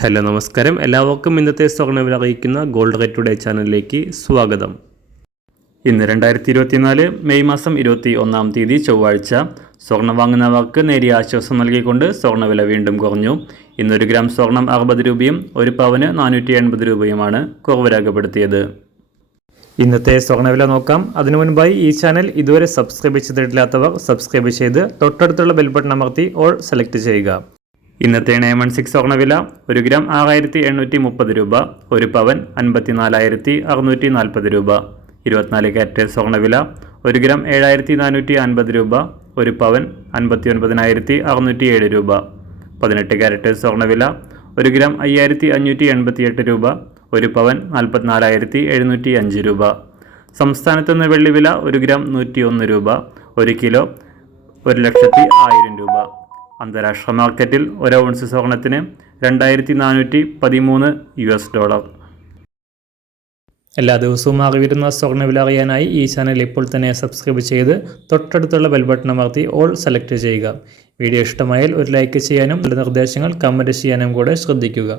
Hello നമസ്കാരം, എല്ലാവർക്കും ഇന്നത്തെ സ്വർണ്ണവില അറിയിക്കുന്ന ഗോൾഡ് റേറ്റ് ടുഡേ ചാനലിലേക്ക് സ്വാഗതം. ഇന്ന് 2024 മെയ് മാസം 21-ാം തീയതി ചൊവ്വാഴ്ച. സ്വർണം വാങ്ങുന്നവർക്ക് നേരിയ ആശ്വാസം നൽകിക്കൊണ്ട് സ്വർണ്ണവില വീണ്ടും കുറഞ്ഞു. ഇന്ന് 1 ഗ്രാം സ്വർണം 60 രൂപയും 1 പവന് 480 രൂപയുമാണ് കുറവ് രേഖപ്പെടുത്തിയത്. ഇന്നത്തെ സ്വർണ്ണവില നോക്കാം. അതിനു മുൻപായി ഈ ചാനൽ ഇതുവരെ സബ്സ്ക്രൈബ് ചെയ്തിട്ടില്ലാത്തവർ സബ്സ്ക്രൈബ് ചെയ്ത് തൊട്ടടുത്തുള്ള ബെൽ ബട്ടൺ അമർത്തി ഓൾ സെലക്ട് ചെയ്യുക. ഇന്നത്തെ 916 സ്വർണ്ണവില 1 ഗ്രാം 6830 രൂപ, 1 പവൻ 54,640 രൂപ. 24 കാരറ്റ് സ്വർണ്ണവില 1 ഗ്രാം 7450 രൂപ, 1 പവൻ 59,607 രൂപ. 18 കാരറ്റ് സ്വർണ്ണവില 1 ഗ്രാം 5588 രൂപ, 1 പവൻ 44,705 രൂപ. സംസ്ഥാനത്ത് നിന്ന് വെള്ളിവില 1 ഗ്രാം 101 രൂപ, 1 കിലോ 1,10,000 രൂപ. അന്താരാഷ്ട്ര മാർക്കറ്റിൽ 1 ഔൺസ് സ്വർണത്തിന് $2,413. എല്ലാ ദിവസവും അറിവിരുന്ന സ്വർണ്ണവില അറിയാനായി ഈ ചാനൽ ഇപ്പോൾ തന്നെ സബ്സ്ക്രൈബ് ചെയ്ത് തൊട്ടടുത്തുള്ള ബെൽ ബട്ടൺ അമർത്തി ഓൾ സെലക്ട് ചെയ്യുക. വീഡിയോ ഇഷ്ടമായാൽ ഒരു ലൈക്ക് ചെയ്യാനും നല്ല നിർദ്ദേശങ്ങൾ കമൻറ്റ് ചെയ്യാനും കൂടെ ശ്രദ്ധിക്കുക.